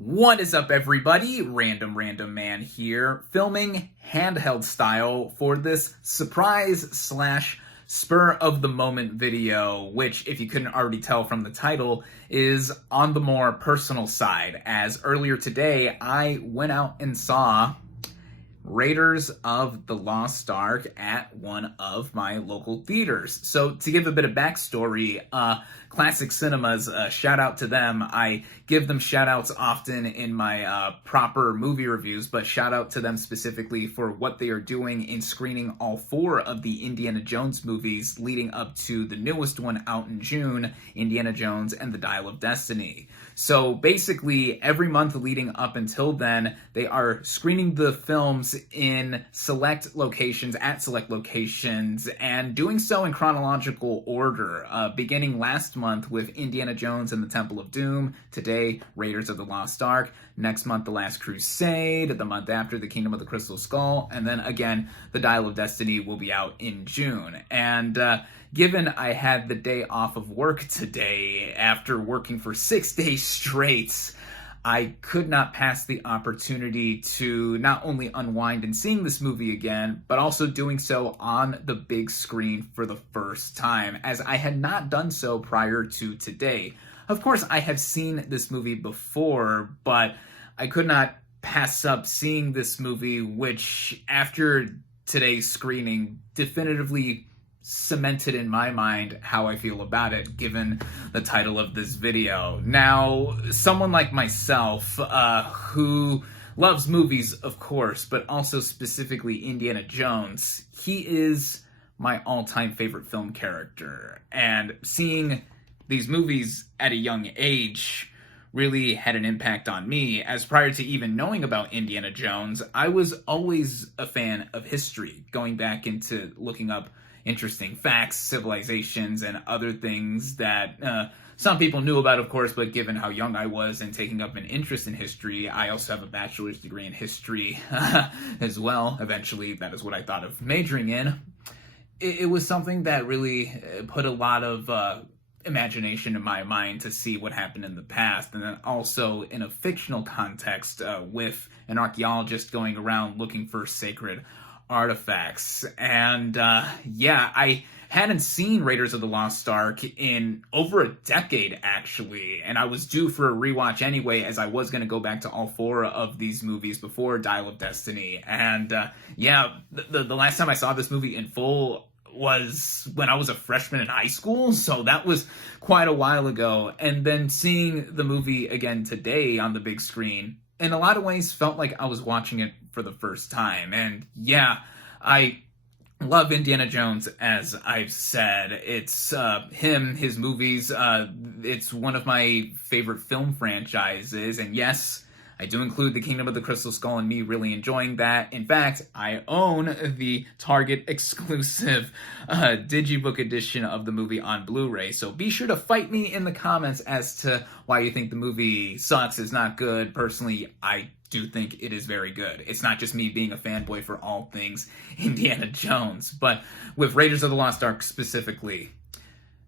What is up, everybody? RandomRandomMan here, filming handheld style for this surprise / spur of the moment video, which, if you couldn't already tell from the title, is on the more personal side, as earlier today I went out and saw Raiders of the Lost Ark at one of my local theaters. So to give a bit of backstory, Classic Cinemas, shout out to them. I give them shout outs often in my proper movie reviews, but shout out to them specifically for what they are doing in screening all 4 of the Indiana Jones movies leading up to the newest one out in June, Indiana Jones and the Dial of Destiny. So basically, every month leading up until then, they are screening the films in select locations, and doing so in chronological order, beginning last month with Indiana Jones and the Temple of Doom, today, Raiders of the Lost Ark, next month, The Last Crusade, the month after, The Kingdom of the Crystal Skull, and then again, The Dial of Destiny will be out in June. And given I had the day off of work today after working for 6 days straight, I could not pass the opportunity to not only unwind and seeing this movie again, but also doing so on the big screen for the first time, as I had not done so prior to today. Of course, I have seen this movie before, but I could not pass up seeing this movie, which, after today's screening, definitively cemented in my mind how I feel about it, given the title of this video. Now, someone like myself, who loves movies, of course, but also specifically Indiana Jones, he is my all-time favorite film character. And seeing these movies at a young age really had an impact on me, as prior to even knowing about Indiana Jones, I was always a fan of history, going back into looking up interesting facts, civilizations, and other things that some people knew about, of course, but given how young I was and taking up an interest in history, I also have a bachelor's degree in history as well. Eventually, that is what I thought of majoring in. It was something that really put a lot of imagination in my mind to see what happened in the past, and then also in a fictional context with an archaeologist going around looking for sacred artifacts. And I hadn't seen Raiders of the Lost Ark in over a decade, actually, and I was due for a rewatch anyway, as I was going to go back to all 4 of these movies before Dial of Destiny. And the last time I saw this movie in full was when I was a freshman in high school, so that was quite a while ago. And then seeing the movie again today on the big screen, in a lot of ways, felt like I was watching it for the first time. And I love Indiana Jones, as I've said. It's him, his movies. It's one of my favorite film franchises. And yes, I do include The Kingdom of the Crystal Skull and me really enjoying that. In fact, I own the Target exclusive Digibook edition of the movie on Blu-ray, so be sure to fight me in the comments as to why you think the movie sucks, is not good. Personally, I do think it is very good. It's not just me being a fanboy for all things Indiana Jones, but with Raiders of the Lost Ark specifically,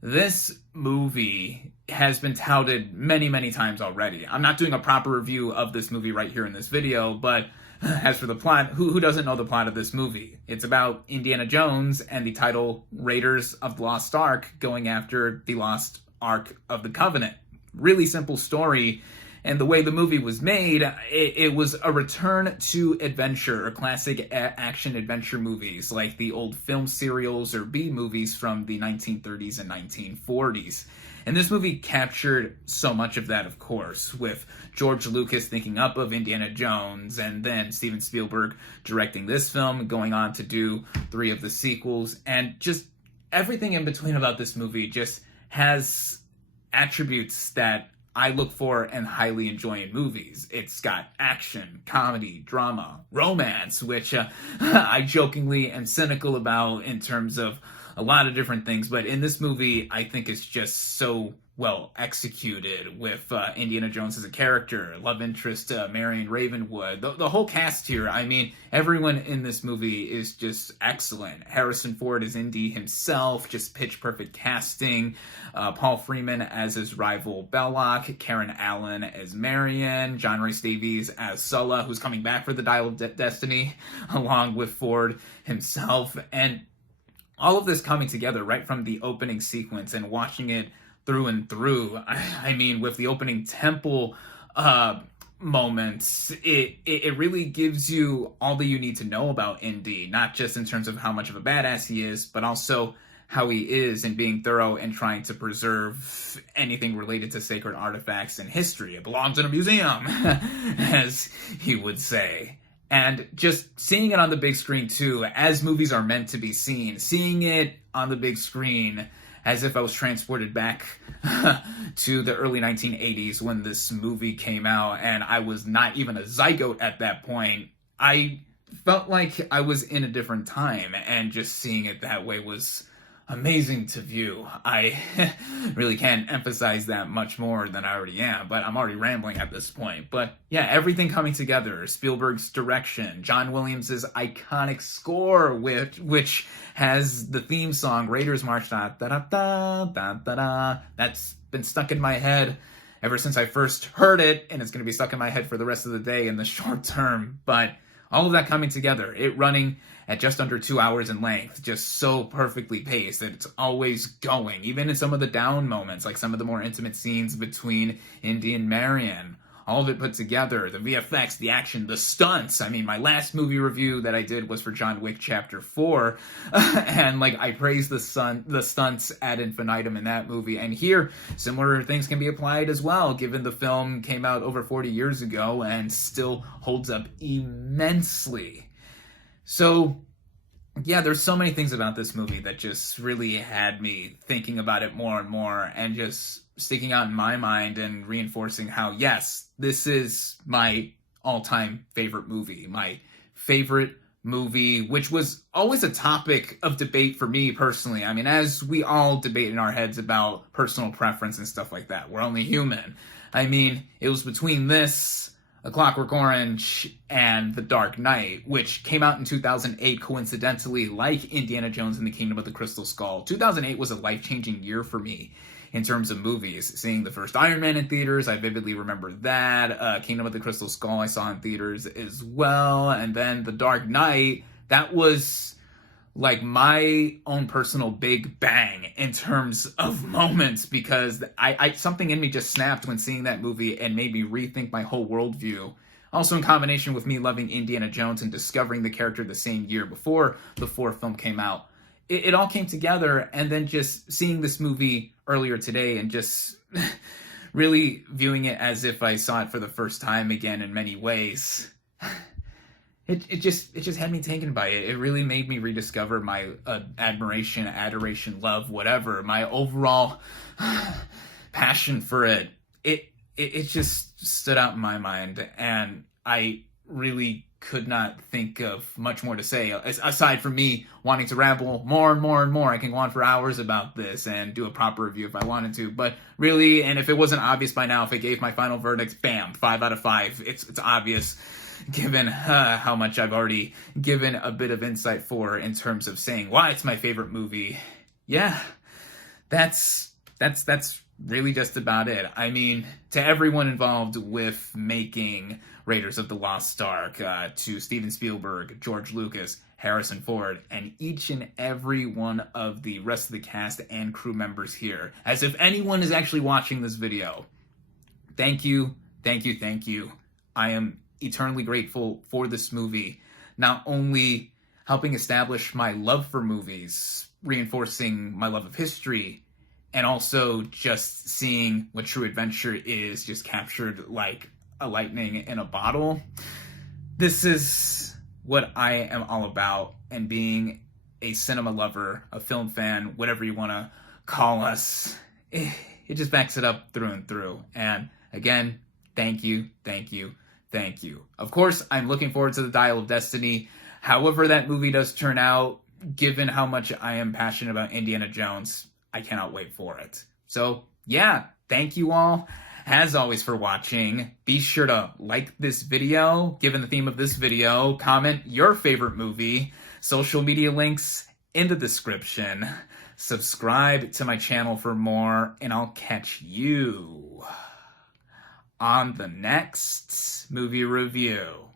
this movie has been touted many, many times already. I'm not doing a proper review of this movie right here in this video, but as for the plot, who doesn't know the plot of this movie? It's about Indiana Jones and the title Raiders of the Lost Ark going after the Lost Ark of the Covenant. Really simple story. And the way the movie was made, it was a return to adventure, or classic action adventure movies, like the old film serials or B-movies from the 1930s and 1940s. And this movie captured so much of that, of course, with George Lucas thinking up of Indiana Jones, and then Steven Spielberg directing this film, going on to do 3 of the sequels, and just everything in between about this movie just has attributes that I look for and highly enjoy in movies. It's got action, comedy, drama, romance, which I jokingly am cynical about in terms of a lot of different things, but in this movie, I think it's just so well executed with Indiana Jones as a character, love interest Marion Ravenwood, the whole cast here. I mean, everyone in this movie is just excellent. Harrison Ford is Indy himself, just pitch perfect casting. Paul Freeman as his rival Belloc, Karen Allen as Marion, John Rhys-Davies as Sulla, who's coming back for the Dial of Destiny, along with Ford himself, and all of this coming together right from the opening sequence and watching it through and through. I mean, with the opening temple moments, it really gives you all that you need to know about Indy, not just in terms of how much of a badass he is, but also how he is in being thorough and trying to preserve anything related to sacred artifacts and history. It belongs in a museum, as he would say. And just seeing it on the big screen too, as movies are meant to be seen, seeing it on the big screen as if I was transported back to the early 1980s when this movie came out, and I was not even a zygote at that point. I felt like I was in a different time, and just seeing it that way was amazing to view. I really can't emphasize that much more than I already am, but I'm already rambling at this point. But yeah, everything coming together. Spielberg's direction, John Williams' iconic score, which has the theme song, Raiders March, da da da da da da da. That's been stuck in my head ever since I first heard it, and it's going to be stuck in my head for the rest of the day in the short term. But all of that coming together, it running at just under 2 hours in length, just so perfectly paced that it's always going, even in some of the down moments, like some of the more intimate scenes between Indy and Marion. All of it put together, the VFX, the action, the stunts. I mean, my last movie review that I did was for John Wick Chapter 4, and I praised the stunts ad infinitum in that movie. And here, similar things can be applied as well, given the film came out over 40 years ago and still holds up immensely. So, yeah, there's so many things about this movie that just really had me thinking about it more and more, and just sticking out in my mind and reinforcing how, yes, this is my all-time favorite movie. My favorite movie, which was always a topic of debate for me personally. I mean, as we all debate in our heads about personal preference and stuff like that, we're only human. I mean, it was between this, A Clockwork Orange, and The Dark Knight, which came out in 2008, coincidentally, like Indiana Jones and the Kingdom of the Crystal Skull. 2008 was a life-changing year for me in terms of movies. Seeing the first Iron Man in theaters, I vividly remember that. Kingdom of the Crystal Skull I saw in theaters as well. And then The Dark Knight, that was like my own personal big bang in terms of moments, because I something in me just snapped when seeing that movie and made me rethink my whole worldview. Also in combination with me loving Indiana Jones and discovering the character the same year before the fourth film came out. It all came together, and then just seeing this movie earlier today and just really viewing it as if I saw it for the first time again in many ways. It just had me taken by it. It really made me rediscover my admiration, adoration, love, whatever, my overall passion for it. It just stood out in my mind, and I really could not think of much more to say, aside from me wanting to ramble more and more and more. I can go on for hours about this and do a proper review if I wanted to, but really, and if it wasn't obvious by now, if I gave my final verdict, bam, 5 out of 5. It's obvious, given how much I've already given a bit of insight for in terms of saying why it's my favorite movie. Yeah, that's really just about it. I mean, to everyone involved with making Raiders of the Lost Ark, to Steven Spielberg, George Lucas, Harrison Ford, and each and every one of the rest of the cast and crew members here, as if anyone is actually watching this video, thank you, thank you, thank you. I am eternally grateful for this movie, not only helping establish my love for movies, reinforcing my love of history, and also just seeing what true adventure is, just captured like a lightning in a bottle. This is what I am all about, and being a cinema lover, a film fan, whatever you want to call us, it just backs it up through and through. And again, thank you, thank you, thank you. Of course, I'm looking forward to the Dial of Destiny. However that movie does turn out, given how much I am passionate about Indiana Jones, I cannot wait for it. So yeah, thank you all, as always, for watching. Be sure to like this video, given the theme of this video, comment your favorite movie, social media links in the description. Subscribe to my channel for more, and I'll catch you on the next movie review.